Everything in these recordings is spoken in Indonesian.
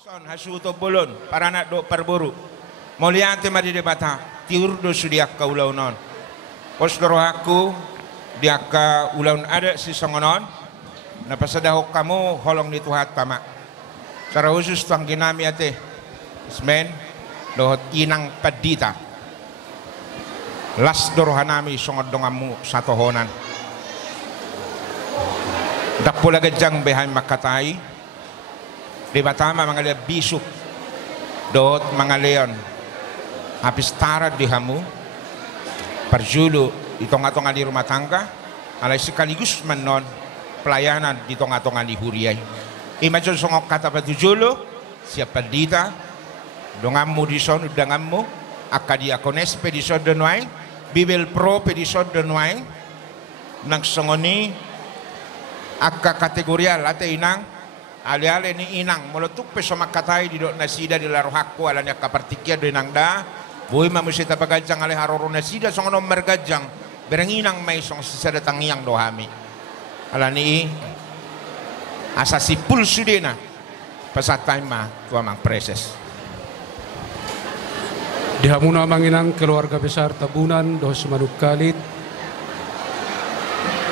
Son hasuto bolon para anak do perburu. Moliante mari debata tiur do sudiak ka ulaunon. Osdoro aku diaka ulaun ada si songonon. Napasadahok kamu holong dituhat tama. Cara khusus tuang ginami ate. Ismen dohot inang padita. Las dorohanami songod dongamu satohonan. Dapula gajang behan makatai. Di Batama mga liya bisuk doot mga leon habis tarad di hamu parjulo itong atong ali rumah tangga alay sekaligus menon pelayanan di tong atong ali huriyay imagine songok kata patujulo siapa dita dongamu di son udangamu akadiakones pedisod denway bibel pro pedisod denway nang songoni akka kategorial ate inang ale-ale ni inang molotuk peso makatay di dok nasida di larohakko alanya kapartikya do inang da boy mamusita pagajang ale haroro nasida songono mergajang bereng inang may song sisadatang iyang dohami alani asasi pulsu dina pasatay ma tua mang preses dihamuna manginang keluarga besar Tabunan dos Manukalit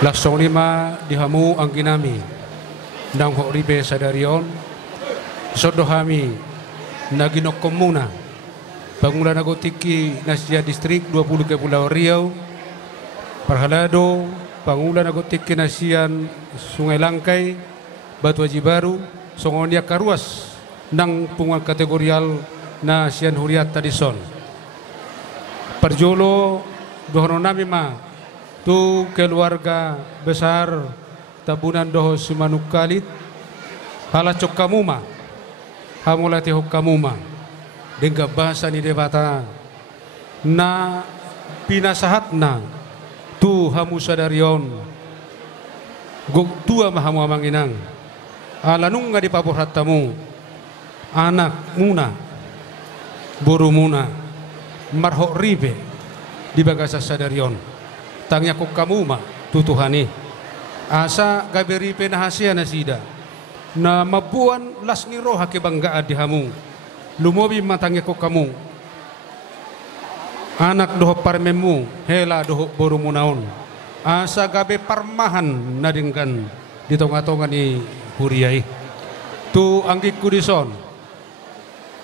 lasong lima dihamu ang ginami nang horibe sadarion sodohami naginok komuna bangunan nagotiki nasya distrik 20 Kepulauan Riau parhalado bangunan nagotiki nasian Sungai Langkai Batu Haji Baru songonia karuas nang pungal kategorial nasian huriat tadison perjolo dohono nami ma tu keluarga besar Tabunan doho Sumanukalit halacok kamuma hamulati hok kamuma dengan bahasa ni debata na pinasahat na tu hamu sadarion gog tua mahamu amanginang alanung nga di paborhat tamu anak muna buru muna marhok ribe di bagasa sadarion tangya kok kamuma tutuhani asa gaberi penahasia nasida na mabuan las ni roha kebanggaan di hamu lumobi matangnya ko kamu anak doho parmemu hela doho boru munaon asa gabe parmahan nadingkan di tonga-tonga ni huriyai tu anggik kudison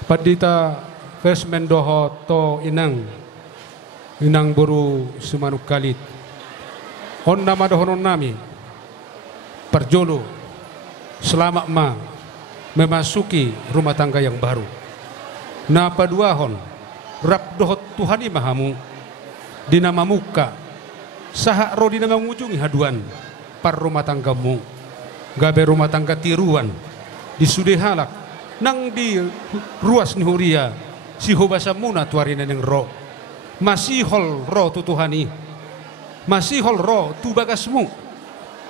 padita fesmen doho to inang boru Sumanukalit on nama dohonon nami perjolo selamat ma memasuki rumah tangga yang baru. Na paduahon rap dohot Tuhani mahamu dinama muka sahak ro dinama mujungi haduan par rumah tanggamu gabe rumah tangga tiruan di sudehalak nang di ruas ni huria si hobasa muna tuarina ng ro masih hol ro tu Tuhani masih hol ro tu bagasmu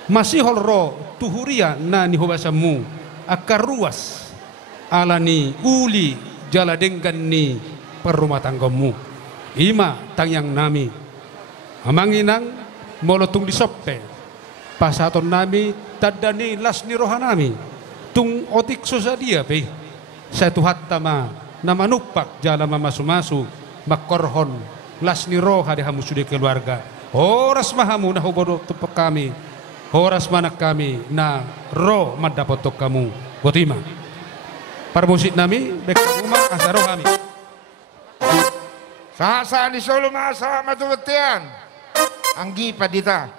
masih holro tuhuria na ni hobasamu akar ruas alani uli jala denggan ni perumah tanggamu ima tangyang nami amanginang molotung disoppe pasaton nami tadani las ni rohanami tung otik sosadia pe satu hattama nama nupak jala mamasu-masu makorhon las ni roha dehamu sude keluarga horas mahamu na hobodo tupek kami horas manak kami na ro madapotok kamu botima parmusik nami bek rumah asaro kami sasa di Solo masa matubetian anggi padita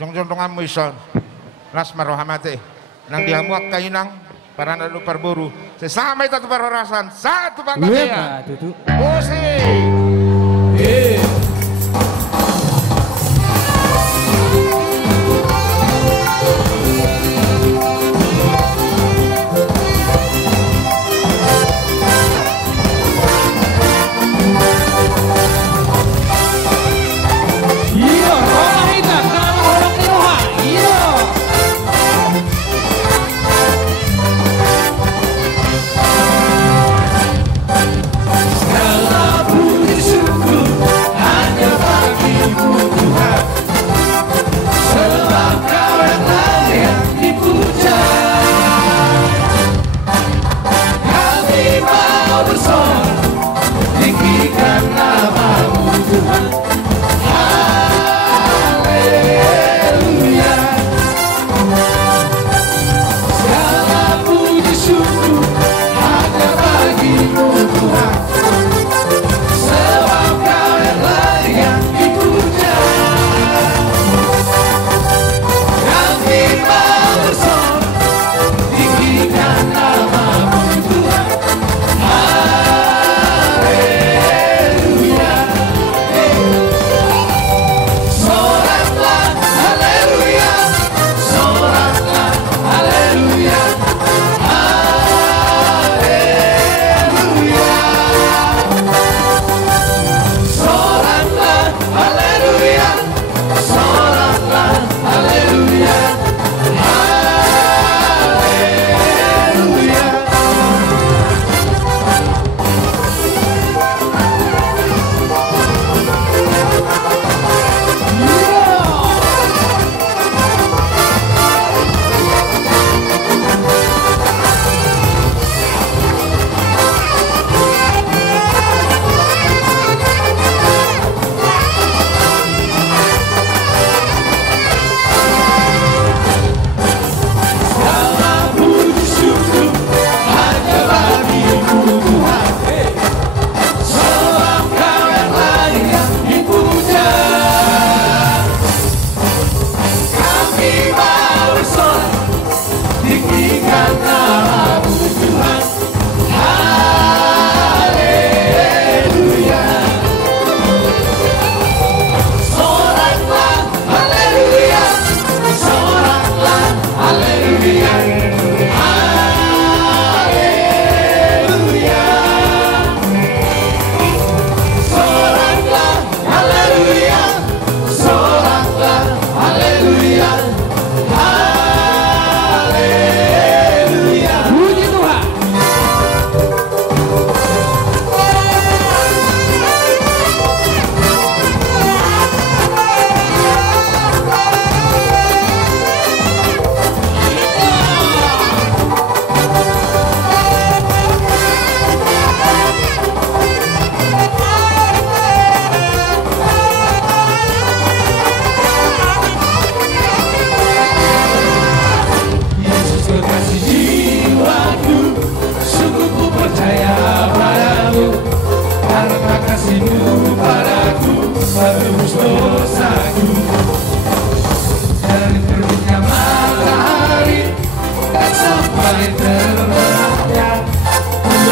jong-jong amu ison las marohamate nang dihamuak kainang para nalu parburu sesama itu perarasan satu bangkanya musik Segala puji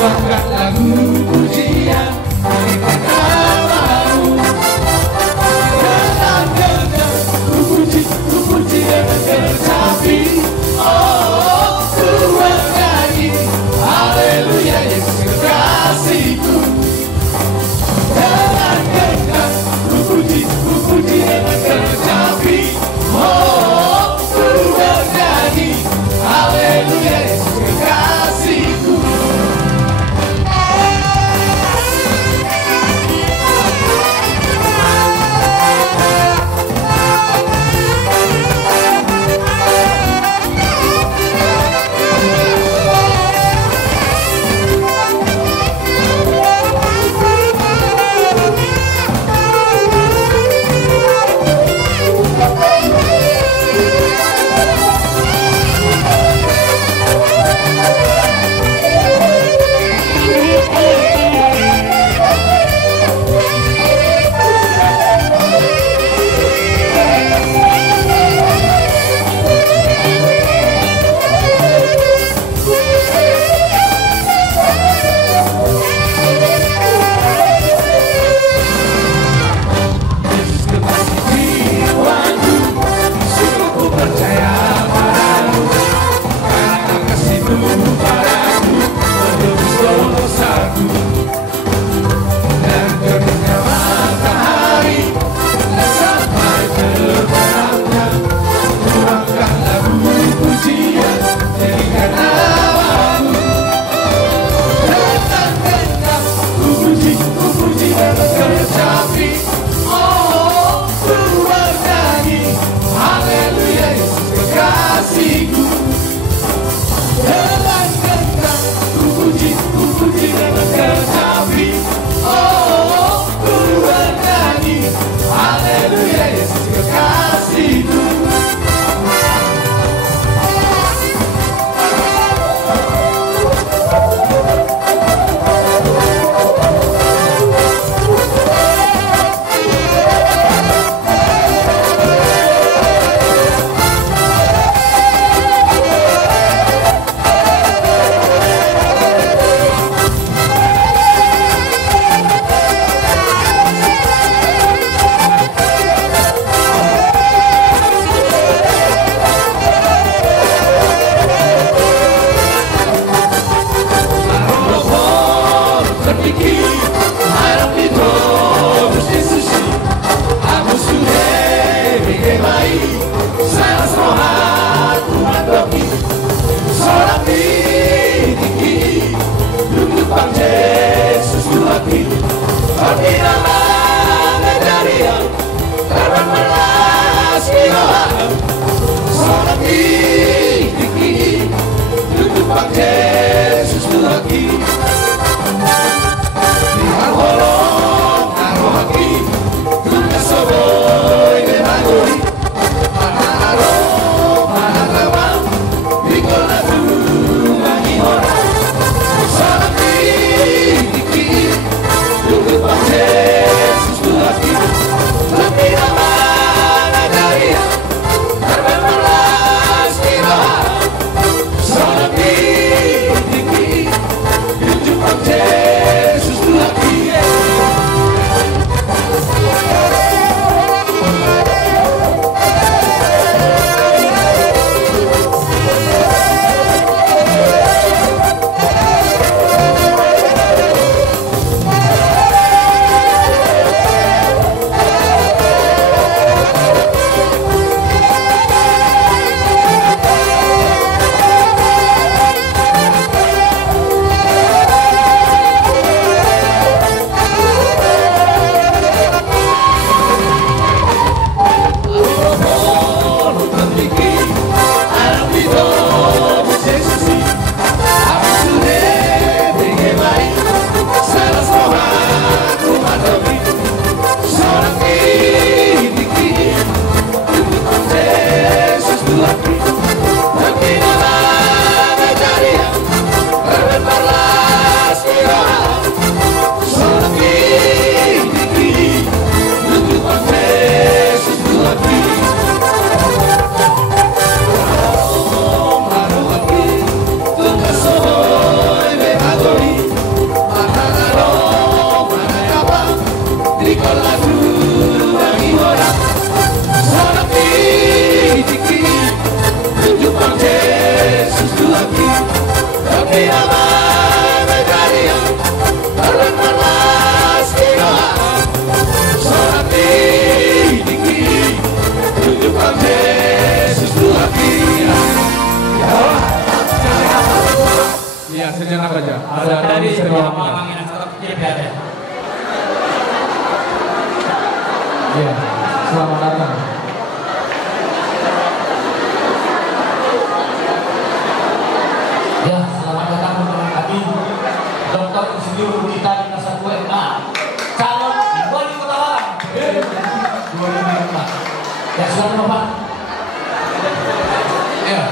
Tuangkan lagu pujian nyanyikan namamu. Dalam genggam ku puji dengan kecapi. Oh, ku bernyanyi haleluya Yesus kekasihku. Dalam genggam ku puji dengan kecapi. Oh, ku bernyanyi haleluya Yesus kekasihku. sejenak saja. Ada Dari sebuah panggilan tetap JPAD. Ya, selamat datang. Ya, selamat datang teman kami Dr. Insinyur Rudita Dinas 1 MA calon wali kota Malang 2024. Ya, silakan Bapak. Ya.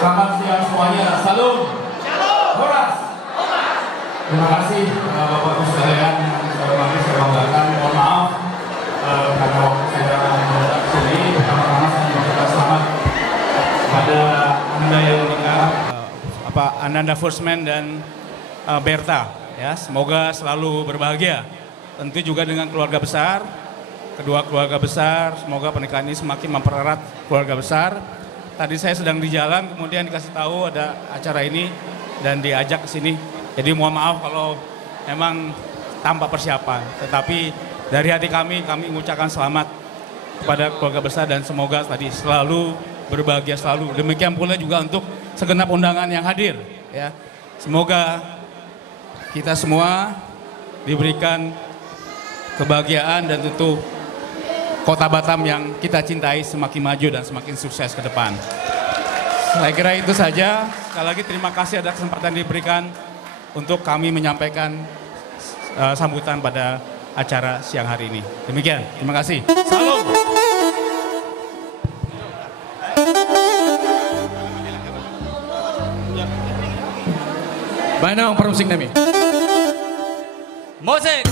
Selamat siang semuanya. Salam. Horas. Terima kasih Bapak Ibu sekalian yang saya hormati, saya banggakan. Mohon maaf karena waktu saya datang ke sini. Pertama-tama saya mengucapkan selamat kepada Anda yang menikah, Ananda Forsman dan Berta. Ya, semoga selalu berbahagia. Tentu juga dengan keluarga besar, kedua keluarga besar. Semoga pernikahan ini semakin mempererat keluarga besar. Tadi saya sedang di jalan, kemudian dikasih tahu ada acara ini dan diajak ke sini. Jadi mohon maaf kalau memang tanpa persiapan. Tetapi dari hati kami mengucapkan selamat kepada keluarga besar dan semoga tadi selalu berbahagia selalu. Demikian pula juga untuk segenap undangan yang hadir. Ya, semoga kita semua diberikan kebahagiaan dan tentu Kota Batam yang kita cintai semakin maju dan semakin sukses ke depan. Saya kira itu saja. Sekali lagi terima kasih ada kesempatan diberikan untuk kami menyampaikan sambutan pada acara siang hari ini. Demikian, terima kasih. Salam. Mana orang permusik nami? Musik.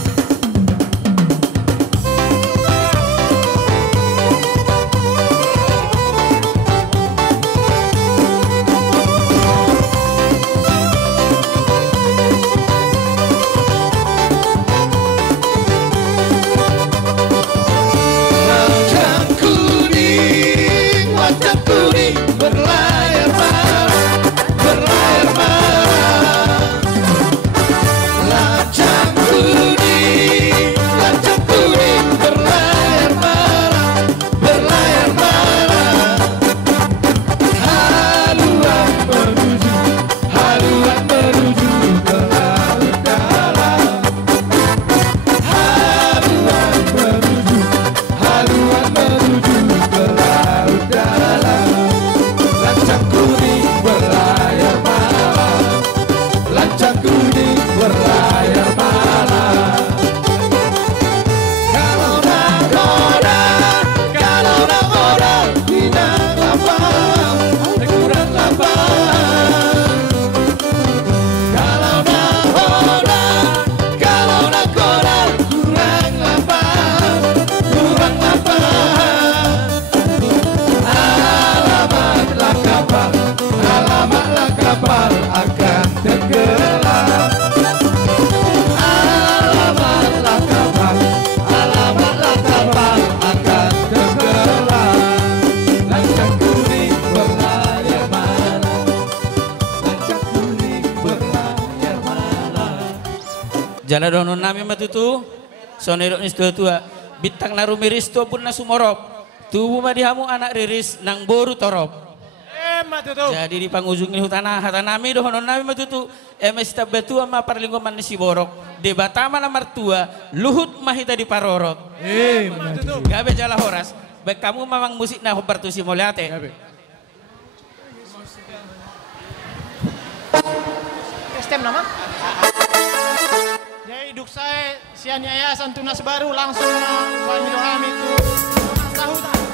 Wajah kuning berlayar malam, berlayar malam. Lancang kuning berlayar malam, berlayar malam. Haluan menuju ke laut dalam. Haluan menuju ke laut dalam. Lancang kuning berlayar malam, lancang kuning berlayar malam. Kalau nakoda pinang lapang, kurang lapang. Kalau nakoda kurang lapang, kurang lapang. Alamatlah kapal akan tenggelam. Alamatlah kapal akan tenggelam. Lancang kuning berlayar malam, lancang kuning berlayar malam. Jala donon nami matutu, sonero nisto tua, bitang narumiristo pun nasumorop, tubuh madihamu anak riris nang boru torop. Jadi di pangujung ini hatanami dohonon nami matutu, emesta betua ma parlinggo man si borok, debatama na martua, luhut mahita di parorot. Gabe jala horas, baik kamu memang musik na hobartu si moliate. Stem nama? Jadi duk saya sian yayasan tunas baru langsung na kami itu tahu tak?